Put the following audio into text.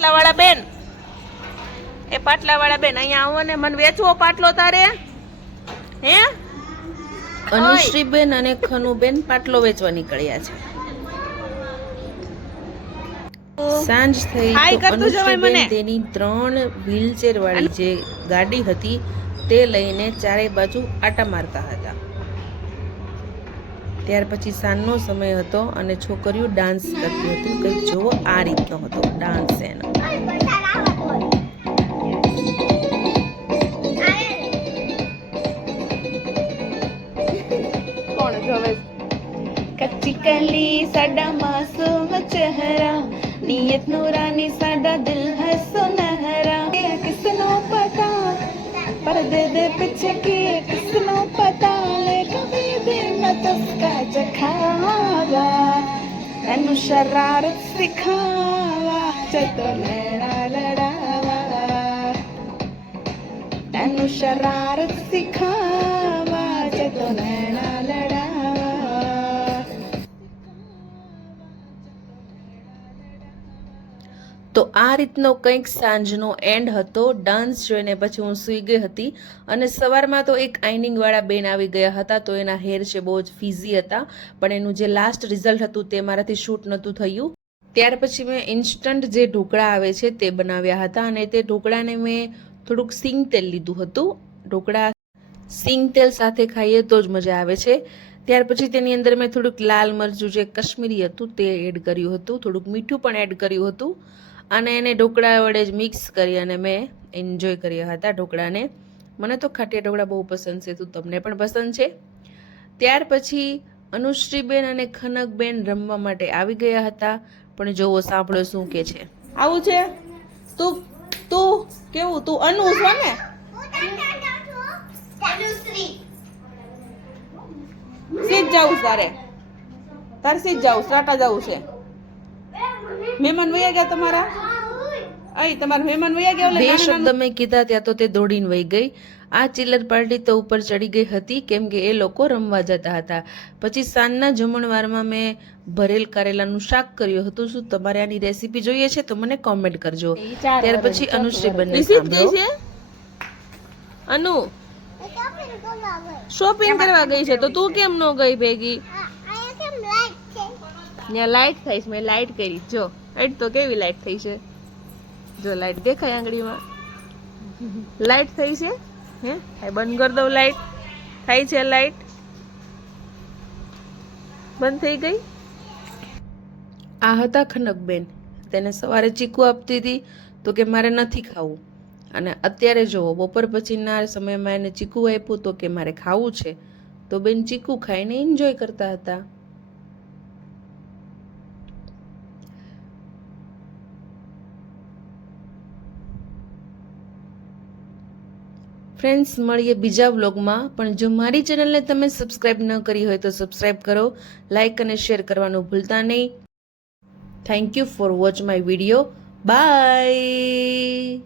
પાટલાવાળા બેન, એ પાટલાવાળા બેન અહીંયા આવો ને, મને વેચવો પાટલો તારે? હે અનુશ્રીબેન અને ખનુબેન પાટલો વેચવા નીકળ્યા છે. સાંજ થઈ તો અનુશ્રીબેન તેની 3 વ્હીલચેર વાળી જે ગાડી હતી તે લઈને ચારે બાજુ આટા મારતા હતા. ત્યાર પછી સાંજનો સમય હતો અને છોકરીઓ ડાન્સ કરતી હતી. કંઈક જોવો આ રીતનો હતો ડાન્સ એનો. કોણ જોવે? કચ્ચી કલી સાડા માસૂમ ચહેરા, નિયત નૂરાની સાડા દિલ है सुनहरा, किसनो पता पर्दे दे पीछे की किसनो पता, ले कभी भी मत उसका जखावा, એનું શરારત સિખાવા, ચતો લેડા લડાવા, એનું શરારત સિખાવા, ચતો લેડા લડાવા. તો આ રીતનો કંઈક સાંજનો એન્ડ હતો. ડાન્સ જોઈને પછી હું સૂઈ ગઈ હતી અને સવારમાં તો એક આઈનિંગવાળા બેન આવી ગયા હતા. તો એના હેર છે બહુ જ ફીઝી હતા, પણ એનું જે લાસ્ટ રિઝલ્ટ હતું તે મારાથી શૂટ નહોતું થયું. ત્યાર પછી મેં ઇન્સ્ટન્ટ જે ઢોકળા આવે છે તે બનાવ્યા હતા અને તે ઢોકળાને મેં થોડુંક સિંગ તેલ લીધું હતું. ઢોકળા સિંગ તેલ સાથે ખાઈએ તો જ મજા આવે છે. ત્યાર પછી તેની અંદર મેં થોડુંક લાલ મરચું જે કશ્મીરી હતું તે એડ કર્યું હતું, થોડુંક મીઠું પણ એડ કર્યું હતું અને એને ઢોકળા વડે જ મિક્સ કરી અને મેં એન્જોય કર્યા હતા ઢોકળાને. મને તો ખાટિયા ઢોકળા બહુ પસંદ છે, તો તમને પણ પસંદ છે. ત્યાર પછી અનુશ્રીબેન અને ખનકબેન રમવા માટે આવી ગયા હતા, પણ જોવો સાંભળો શું કે છે. આવું છે? તું તું કેવું? તું અનુ છો ને? સીધ જાવું તારે સીધ જાવું, સ્ટાટા જાવું છે. મહેમાન વયા ગયા તમારા? અહીં તમારા મહેમાન વયા ગયા? બે શબ્દ મેં કીધા ત્યાં તો તે દોડીને વહી ગઈ. આ ચિલ્લર પાર્ટી તો ઉપર ચડી ગઈ હતી કેમ કે એ લોકો રમવા જતા હતા. પછી સાંજના જમણવારમાં મેં ભરેલ કારેલાનું શાક કર્યું હતું. શું તમારે આની રેસીપી જોઈએ છે તો મને કોમેન્ટ કરજો. ત્યાર પછી અનુશ્રીબેનને સાંભળો. અનુ શોપિંગ કરવા ગઈ છે, તો તું કેમ ન ગઈ ભેગી? ત્યાં લાઈટ થઈ છે, મેં લાઈટ કરી. જો એટ તો કેવી લાઈટ થઈ છે, જો લાઈટ દેખાય આંગળીમાં, લાઈટ થઈ છે. હે બંધ કરી દઉં? લાઈટ થાય છે, લાઈટ બંધ થઈ ગઈ. આ હતા ખનકબેન. તેને સવારે ચીકુ આપતી હતી તો કે મારે નથી ખાવું, અને અત્યારે જુઓ બપોર પછીના સમયમાં એને ચીકુ આપ્યું તો કે મારે ખાવું છે, તો બેન ચીકુ ખાઈને એન્જોય કરતા હતા. ફ્રેન્ડ્સ, મળીએ બીજા વ્લોગમાં. પણ જો મારી ચેનલને તમે સબસ્ક્રાઈબ ન કરી હોય તો સબસ્ક્રાઈબ કરો, લાઇક અને શેર કરવાનું ભૂલતા નહીં. Thank you for watch my video. By.